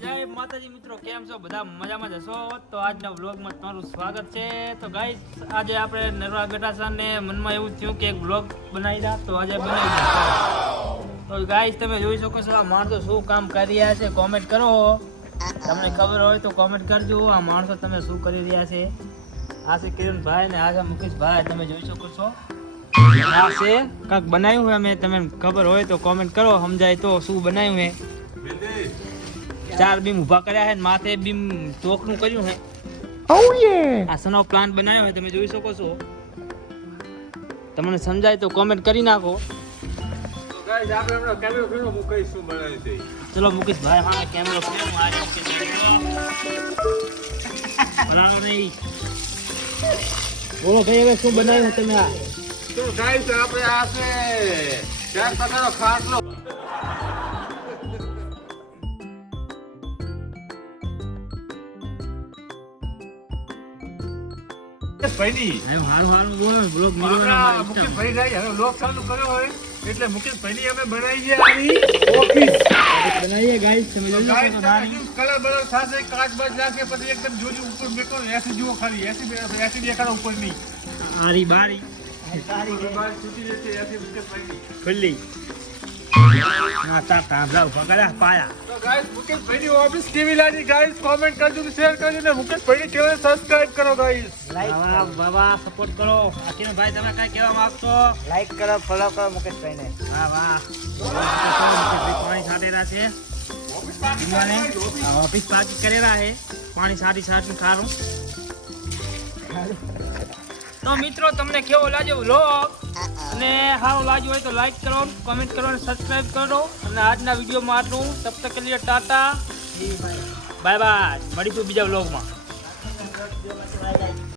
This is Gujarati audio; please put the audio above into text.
જય માતાજી મિત્રો, કેમ છો બધા? મજામાં જશો તો આજના વ્લોગમાં તમારું સ્વાગત છે. તો ગાઈસ આજે આપણે નરવા બેઠા છે ને મનમાં એવું થયું કે એક વ્લોગ બનાવી દા, તો આજે બનાવી દા. તો ગાઈસ તમે જોઈ શકો છો આ માણસો શું કામ કરી રહ્યા છે, કોમેન્ટ કરો. તમને ખબર હોય તો કોમેન્ટ કરજો આ માણસો તમે શું કરી રહ્યા છે. આ છે કિરણભાઈ ને આ છે મુકેશભાઈ, તમે જોઈ શકો છો. આ છે કાંક બનાવ્યું હોય, અમે તમને ખબર હોય તો કોમેન્ટ કરો, સમજાય તો શું બનાવ્યું હે. ચાર બીમ ઉભા કર્યા છે, માથે બીમ ચોકનું કર્યું છે. આ સનો પ્લાન બનાવ્યો છે, તમે જોઈ શકો છો. તમને સમજાય તો કોમેન્ટ કરી નાખો. ચલો મુકેશભાઈ, હા કેમેરો ફેરવું. આ ભલાનો નહીં. બોલો ભાઈ, હવે શું બનાવ્યું તમે? આ તો ગાઈસ આપણે આ છે ચાર પ્રકારનો ખાટલો. મુકેશભાઈ હવે લોક ચાલુ કર્યો હોય એટલે મુકેશભાઈની અમે બનાવી છે આની ઓફિસ બનાવીએ ગાઈસ. તમે કલર બલર થશે, કાચ બાજ લાગે, પછી એકદમ જોજો ઉપર મેકો એસી જુઓ ખાલી એસી દેખાડો ઉપર નહીં. આરી બારી બહાર છૂટી જશે એસી મુકેશભાઈની. ખુલ્લી માતા કાંભલા ઉભા કર્યા પાયા. તો ગાઈસ મુકેશભાઈની ઓફિસ કેવી લાગી ગાઈસ કોમેન્ટ કરજો, શેર કરજો ને મુકેશભાઈની ચેનલ સબસ્ક્રાઇબ કરો ગાઈસ. વાહ સપોર્ટ કરો. આકીનો ભાઈ તમે કઈ કહેવા માંગતો? લાઈક કરો, ફોલો કરો મુકેશભાઈને. વાહ વાહ. મુકેશભાઈ પાણી છાંટેલા છે ઓફિસ પાર્કી કરેલા છે, પાણી છાંટી ખારું. તો મિત્રો તમને કેવો લાગ્યો વ્લોગ, અને સારું લાગ્યું હોય તો લાઈક કરો, કમેન્ટ કરો અને સબસ્ક્રાઇબ કરો. અને આજના વિડીયોમાં આટલું. તબ તક કે લીએ ટાટા, બાય બાય. મળીશું બીજા વ્લોગમાં.